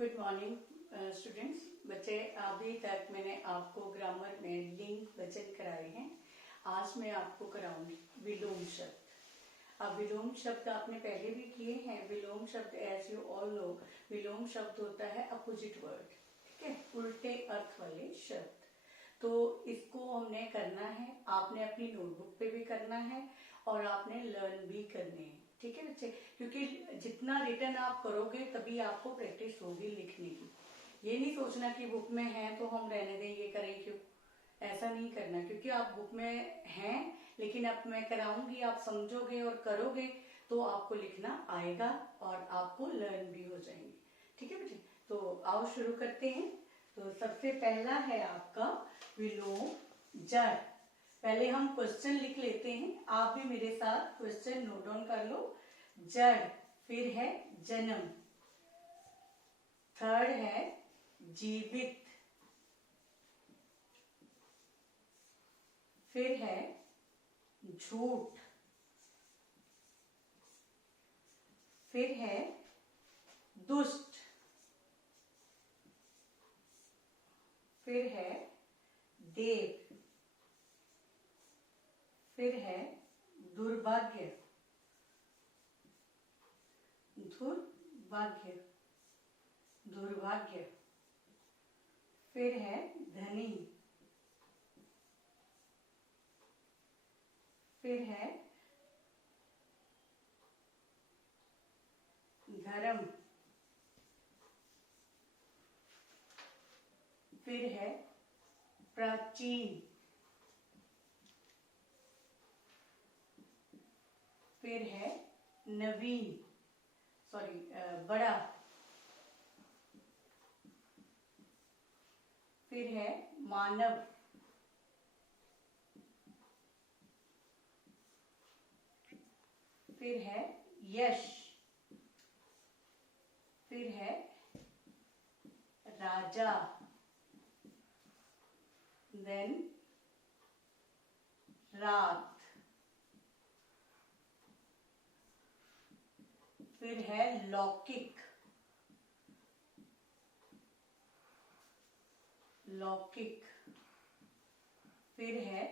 Good morning students. बच्चे, अभी तक मैंने आपको ग्रामर में लिंग वचन कराए हैं। आज मैं आपको कराऊंगी विलोम शब्द। अब विलोम शब्द आपने पहले भी किए हैं। विलोम शब्द एज यू ऑल नो, विलोम शब्द होता है अपोजिट वर्ड, ठीक है, उल्टे अर्थ वाले शब्द। तो इसको हमने करना है, आपने अपनी नोटबुक पे भी करना है और आपने लर्न भी करने हैं, ठीक है बच्चे। क्योंकि जितना रिटर्न आप करोगे तभी आपको प्रैक्टिस होगी लिखने की। ये नहीं सोचना कि बुक में है तो हम रहने दें, ये करें क्यों, ऐसा नहीं करना। क्योंकि आप बुक में हैं, लेकिन अब मैं कराऊंगी, आप समझोगे और करोगे तो आपको लिखना आएगा और आपको लर्न भी हो जाएंगे, ठीक है बच्चे। तो आओ शुरू करते हैं। तो सबसे पहला है आपका विलोम जड़। पहले हम क्वेश्चन लिख लेते हैं, आप भी मेरे साथ क्वेश्चन नोट डाउन कर लो। जड़, फिर है जन्म, थर्ड है जीवित, फिर है झूठ, फिर है दुष्ट, फिर है देव, फिर है दुर्भाग्य, दुर्भाग्य, दुर्भाग्य, फिर है धनी, फिर है धर्म, फिर है प्राचीन, फिर है नवीन, बड़ा, फिर है मानव, फिर है यश, फिर है राजा, देन रात, फिर है लौकिक, लौकिक, फिर है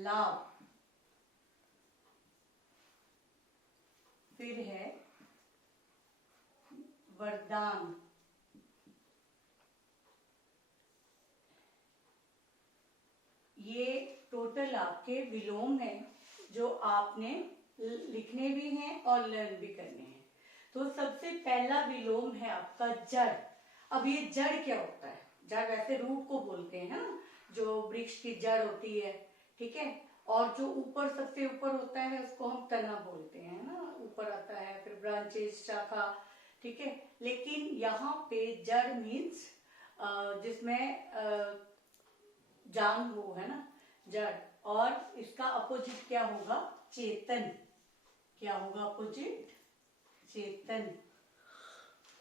लाभ, फिर है वरदान, ये टोटल आपके विलोम हैं जो आपने लिखने भी हैं और लर्न भी करने हैं। तो सबसे पहला विलोम है आपका जड़। अब ये जड़ क्या होता है? जड़ वैसे रूट को बोलते हैं ना, जो वृक्ष की जड़ होती है, ठीक है। और जो ऊपर सबसे ऊपर होता है उसको हम तना बोलते हैं ना, ऊपर आता है, फिर ब्रांचेस, शाखा, ठीक है। लेकिन यहाँ पे जड़ मीन्स जिसमें जान हो, है ना, जड़। और इसका अपोजिट क्या होगा? चेतन। क्या होगा अपोजिट? चेतन।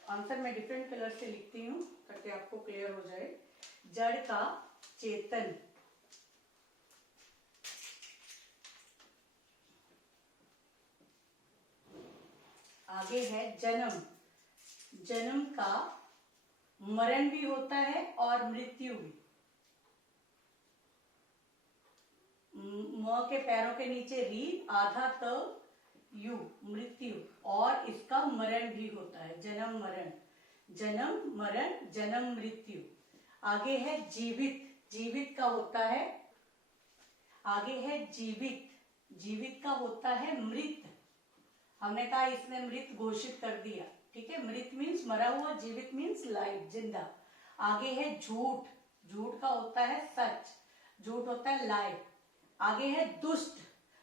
आंसर मैं डिफरेंट कलर से लिखती हूँ ताकि आपको क्लियर हो जाए। जड़ का चेतन, आगे है जन्म। जन्म का मरण भी होता है और मृत्यु भी। म के पैरों के नीचे री, आधा त, यू, मृत्यु, और इसका मरण भी होता है, जन्म मरण, जन्म मरण, जन्म मृत्यु। आगे है जीवित। जीवित का होता है, आगे है जीवित। जीवित का होता है मृत। हमने कहा इसने मृत घोषित कर दिया, ठीक है। मृत मीन्स मरा हुआ, जीवित मीन्स लाइव, जिंदा। आगे है झूठ। झूठ का होता है सच, झूठ होता है लाइव। आगे है दुष्ट।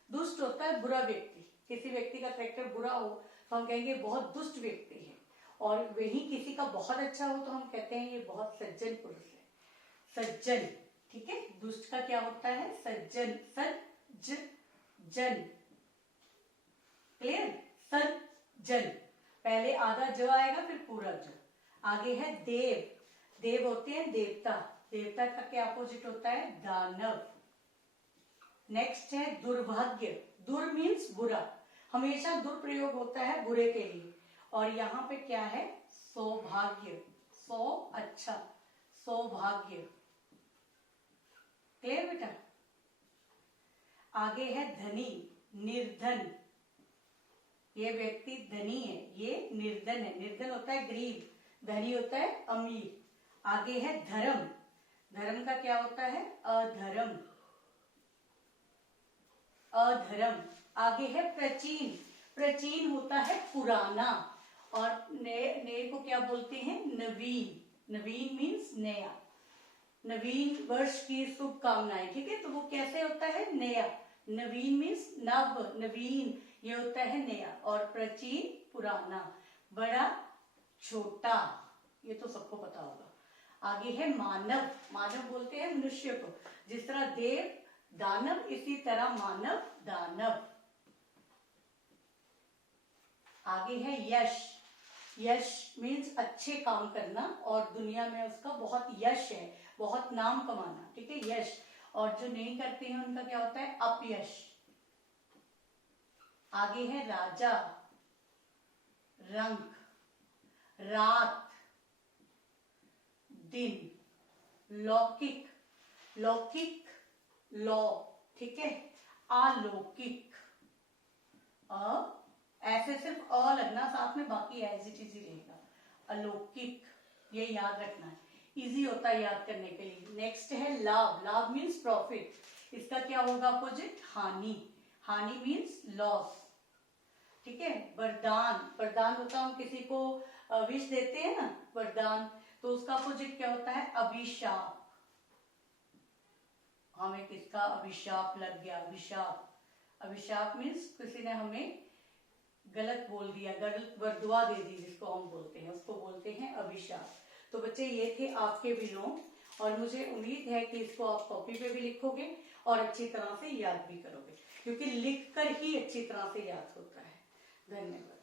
दुष्ट होता है बुरा व्यक्ति। किसी व्यक्ति का कैरेक्टर बुरा हो तो हम कहेंगे बहुत दुष्ट व्यक्ति है, और वही किसी का बहुत अच्छा हो तो हम कहते हैं ये बहुत सज्जन पुरुष है, सज्जन, ठीक है। दुष्ट का क्या होता है? सज्जन, सज्जन, क्लियर, सज्जन। पहले आधा ज आएगा फिर पूरा ज। आगे है देव। देव होते हैं देवता। देवता का क्या अपोजिट होता है? दानव। नेक्स्ट है दुर्भाग्य। दुर मीन्स बुरा, हमेशा दुर्प्रयोग होता है बुरे के लिए। और यहाँ पे क्या है? सौभाग्य। सौ अच्छा, सौभाग्य। क्लियर बेटा? आगे है धनी, निर्धन। ये व्यक्ति धनी है, ये निर्धन है। निर्धन होता है गरीब, धनी होता है अमीर। आगे है धर्म, धर्म का क्या होता है? अधर्म, अधर्म। आगे है प्राचीन, प्राचीन होता है पुराना। और नए को क्या बोलते हैं? नवीन। नवीन मीन्स नया। नवीन वर्ष की शुभकामनाएं, ठीक है? तो वो कैसे होता है? नया। नवीन मीन्स नव, नवीन ये होता है नया। और प्राचीन पुराना, बड़ा छोटा, ये तो सबको पता होगा। आगे है मानव, मानव बोलते हैं मनुष्य को। जिस तरह देव दानव, इसी तरह मानव दानव। आगे है यश, यश मीन्स अच्छे काम करना और दुनिया में उसका बहुत यश है, बहुत नाम कमाना, ठीक है? यश। और जो नहीं करते हैं उनका क्या होता है? अपयश। आगे है राजा, रंग, रात, दिन, लौकिक, लौकिक लौ, ठीक है? अलौकिक, ऐसे सिर्फ अ लगना साथ में, बाकी एज इट इज ही रहेगा। अलौकिक, ये याद रखना है, इजी होता है याद करने के लिए। नेक्स्ट है लाभ, लाभ मीन्स प्रॉफिट। इसका क्या होगा अपोजिट? हानि, हानि मीन्स लॉस, ठीक है? वरदान, वरदान होता है हम किसी को विश देते हैं ना, वरदान, तो उसका अपोजिट क्या होता है? अभिशाप। हमें किसका अभिशाप लग गया? अभिशाप, अभिशाप मीन्स किसी ने हमें गलत बोल दिया, गलत बरदुआ दे दी, जिसको हम बोलते हैं, उसको बोलते हैं अभिशाप। तो बच्चे ये थे आपके विलोम, और मुझे उम्मीद है कि इसको आप कॉपी पे भी लिखोगे और अच्छी तरह से याद भी करोगे, क्योंकि लिखकर ही अच्छी तरह से याद होता है। धन्यवाद।